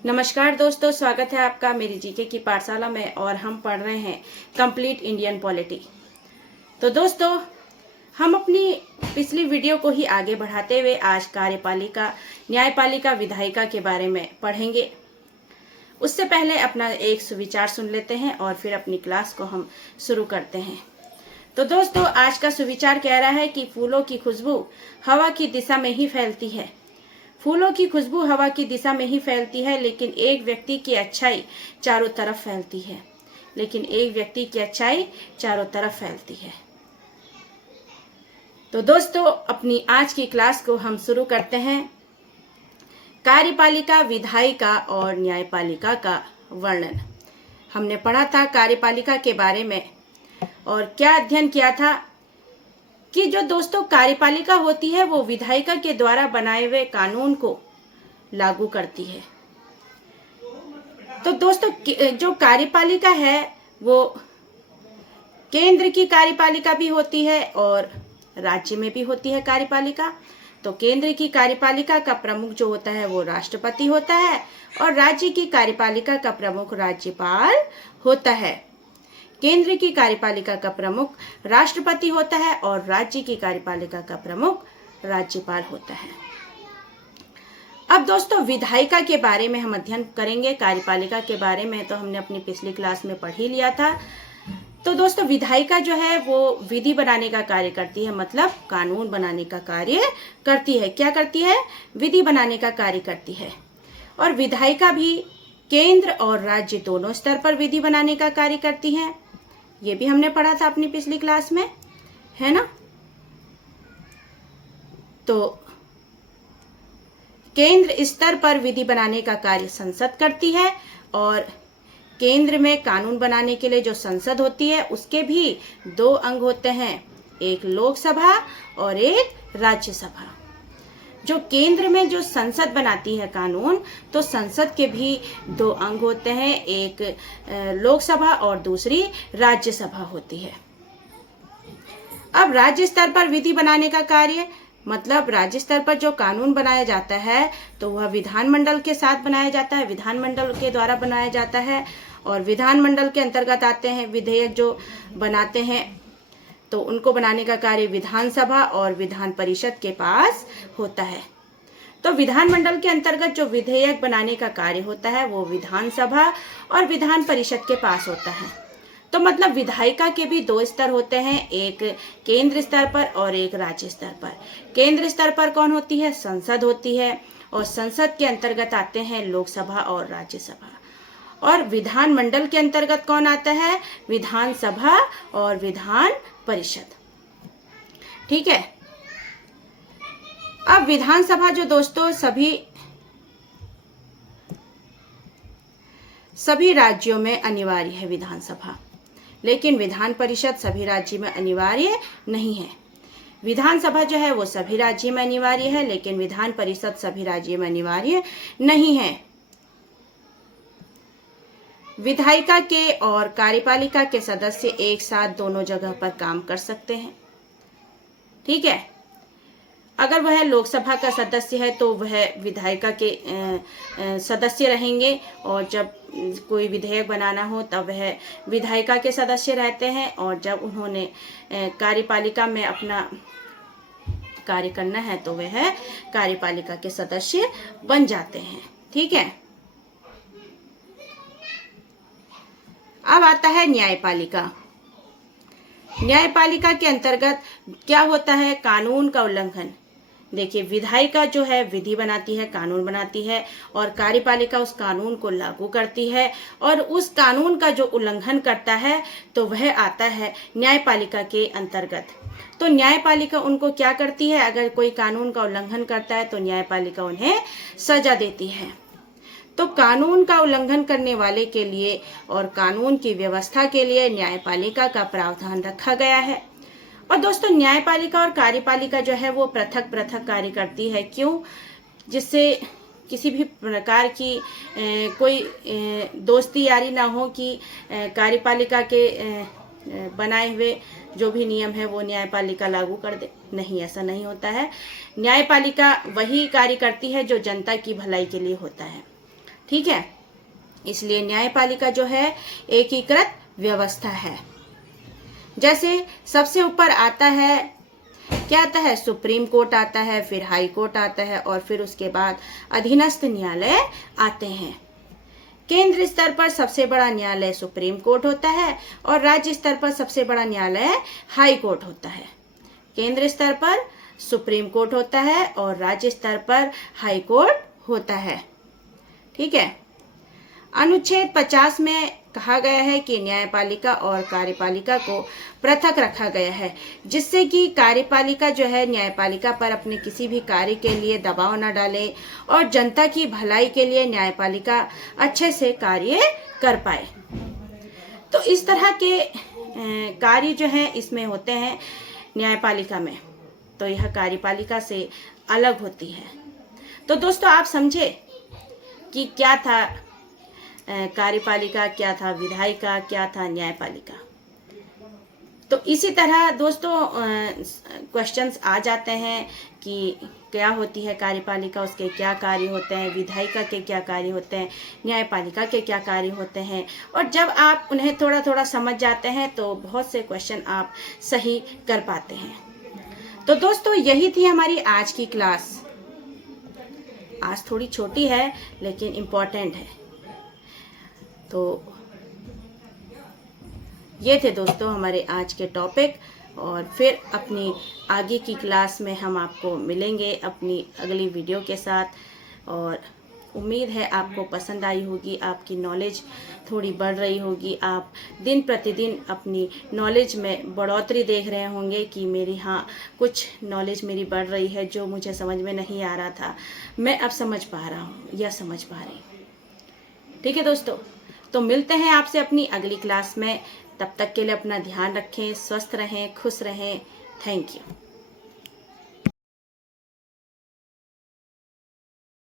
नमस्कार दोस्तों, स्वागत है आपका मेरी जीके की पाठशाला में। और हम पढ़ रहे हैं कंप्लीट इंडियन पॉलिटी। तो दोस्तों, हम अपनी पिछली वीडियो को ही आगे बढ़ाते हुए आज कार्यपालिका, न्यायपालिका, विधायिका के बारे में पढ़ेंगे। उससे पहले अपना एक सुविचार सुन लेते हैं और फिर अपनी क्लास को हम शुरू करते हैं। तो दोस्तों, आज का सुविचार कह रहा है कि फूलों की खुशबू हवा की दिशा में ही फैलती है। फूलों की खुशबू हवा की दिशा में ही फैलती है, लेकिन एक व्यक्ति की अच्छाई चारों तरफ फैलती है। लेकिन एक व्यक्ति की अच्छाई चारों तरफ फैलती है। तो दोस्तों, अपनी आज की क्लास को हम शुरू करते हैं। कार्यपालिका, विधायिका और न्यायपालिका का वर्णन। हमने पढ़ा था कार्यपालिका के बारे में और क्या अध्ययन किया था कि जो दोस्तों कार्यपालिका होती है वो विधायिका के द्वारा बनाए हुए कानून को लागू करती है। तो दोस्तों, जो कार्यपालिका है वो केंद्र की कार्यपालिका भी होती है और राज्य में भी होती है कार्यपालिका। तो केंद्र की कार्यपालिका का प्रमुख जो होता है वो राष्ट्रपति होता है और राज्य की कार्यपालिका का प्रमुख राज्यपाल होता है। केंद्र की कार्यपालिका का प्रमुख राष्ट्रपति होता है और राज्य की कार्यपालिका का प्रमुख राज्यपाल होता है। अब दोस्तों, विधायिका के बारे में हम अध्ययन करेंगे। कार्यपालिका के बारे में तो हमने अपनी पिछली क्लास में पढ़ ही लिया था। तो दोस्तों, विधायिका जो है वो विधि बनाने का कार्य करती है, मतलब कानून बनाने का कार्य करती है। क्या करती है? विधि बनाने का कार्य करती है। और विधायिका भी केंद्र और राज्य दोनों स्तर पर विधि बनाने का कार्य करती है। ये भी हमने पढ़ा था अपनी पिछली क्लास में, है ना। तो केंद्र स्तर पर विधि बनाने का कार्य संसद करती है और केंद्र में कानून बनाने के लिए जो संसद होती है उसके भी दो अंग होते हैं, एक लोकसभा और एक राज्यसभा। जो केंद्र में जो संसद बनाती है कानून, तो संसद के भी दो अंग होते हैं, एक लोकसभा और दूसरी राज्यसभा होती है। अब राज्य स्तर पर विधि बनाने का कार्य, मतलब राज्य स्तर पर जो कानून बनाया जाता है तो वह विधानमंडल के साथ बनाया जाता है, विधानमंडल के द्वारा बनाया जाता है। और विधानमंडल के अंतर्गत आते हैं विधेयक जो बनाते हैं, तो उनको बनाने का कार्य विधानसभा और विधान परिषद के पास होता है। तो विधानमंडल के अंतर्गत जो विधेयक बनाने का कार्य होता है वो विधानसभा और विधान परिषद के पास होता है। तो मतलब विधायिका के भी दो स्तर होते हैं, एक केंद्र स्तर पर और एक राज्य स्तर पर। केंद्र स्तर पर कौन होती है? संसद होती है और संसद के अंतर्गत आते हैं लोकसभा और राज्यसभा। और विधानमंडल के अंतर्गत कौन आता है? विधानसभा और विधान परिषद। ठीक है। अब विधानसभा जो दोस्तों सभी राज्यों में अनिवार्य है विधानसभा, लेकिन विधान परिषद सभी राज्यों में अनिवार्य नहीं है। विधानसभा जो है वो सभी राज्यों में अनिवार्य है, लेकिन विधान परिषद सभी राज्यों में अनिवार्य नहीं है। विधायिका के और कार्यपालिका के सदस्य एक साथ दोनों जगह पर काम कर सकते हैं। ठीक है। अगर वह लोकसभा का सदस्य है तो वह विधायिका के सदस्य रहेंगे, और जब कोई विधेयक बनाना हो तब वह विधायिका के सदस्य रहते हैं, और जब उन्होंने कार्यपालिका में अपना कार्य करना है तो वह कार्यपालिका के सदस्य बन जाते हैं। ठीक है। अब आता है न्यायपालिका। न्यायपालिका के अंतर्गत क्या होता है? कानून का उल्लंघन। देखिए, विधायिका जो है विधि बनाती है, कानून बनाती है, और कार्यपालिका उस कानून को लागू करती है, और उस कानून का जो उल्लंघन करता है तो वह आता है न्यायपालिका के अंतर्गत। तो न्यायपालिका उनको क्या करती है? अगर कोई कानून का उल्लंघन करता है तो न्यायपालिका उन्हें सजा देती है। तो कानून का उल्लंघन करने वाले के लिए और कानून की व्यवस्था के लिए न्यायपालिका का प्रावधान रखा गया है। और दोस्तों, न्यायपालिका और कार्यपालिका जो है वो पृथक पृथक कार्य करती है। क्यों? जिससे किसी भी प्रकार की कोई दोस्ती यारी ना हो कि कार्यपालिका के बनाए हुए जो भी नियम है वो न्यायपालिका लागू कर दे। नहीं, ऐसा नहीं होता है। न्यायपालिका वही कार्य करती है जो जनता की भलाई के लिए होता है। ठीक है, इसलिए न्यायपालिका जो है एकीकृत व्यवस्था है। जैसे सबसे ऊपर आता है, क्या आता है, सुप्रीम कोर्ट आता है, फिर हाई कोर्ट आता है और फिर उसके बाद अधीनस्थ न्यायालय आते हैं। केंद्र स्तर पर सबसे बड़ा न्यायालय सुप्रीम कोर्ट होता है और राज्य स्तर पर सबसे बड़ा न्यायालय हाई कोर्ट होता है। केंद्र स्तर पर सुप्रीम कोर्ट होता है और राज्य स्तर पर हाई कोर्ट होता है। ठीक है, अनुच्छेद 50 में कहा गया है कि न्यायपालिका और कार्यपालिका को पृथक रखा गया है, जिससे कि कार्यपालिका जो है न्यायपालिका पर अपने किसी भी कार्य के लिए दबाव न डाले और जनता की भलाई के लिए न्यायपालिका अच्छे से कार्य कर पाए। तो इस तरह के कार्य जो हैं इसमें होते हैं न्यायपालिका में, तो यह कार्यपालिका से अलग होती है। तो दोस्तों आप समझे कि क्या था कार्यपालिका, क्या था विधायिका, क्या था न्यायपालिका। तो इसी तरह दोस्तों क्वेश्चंस आ जाते हैं कि क्या होती है कार्यपालिका, उसके क्या कार्य होते हैं, विधायिका के क्या कार्य होते हैं, न्यायपालिका के क्या कार्य होते हैं। और जब आप उन्हें थोड़ा थोड़ा समझ जाते हैं तो बहुत से क्वेश्चन आप सही कर पाते हैं। तो दोस्तों यही थी हमारी आज की क्लास। आज थोड़ी छोटी है लेकिन इम्पोर्टेंट है। तो ये थे दोस्तों हमारे आज के टॉपिक, और फिर अपनी आगे की क्लास में हम आपको मिलेंगे अपनी अगली वीडियो के साथ। और उम्मीद है आपको पसंद आई होगी, आपकी नॉलेज थोड़ी बढ़ रही होगी, आप दिन प्रतिदिन अपनी नॉलेज में बढ़ोतरी देख रहे होंगे कि मेरी कुछ नॉलेज मेरी बढ़ रही है, जो मुझे समझ में नहीं आ रहा था मैं अब समझ पा रहा हूँ या समझ पा रही हूँ। ठीक है दोस्तों, तो मिलते हैं आपसे अपनी अगली क्लास में। तब तक के लिए अपना ध्यान रखें, स्वस्थ रहें, खुश रहें। Thank you.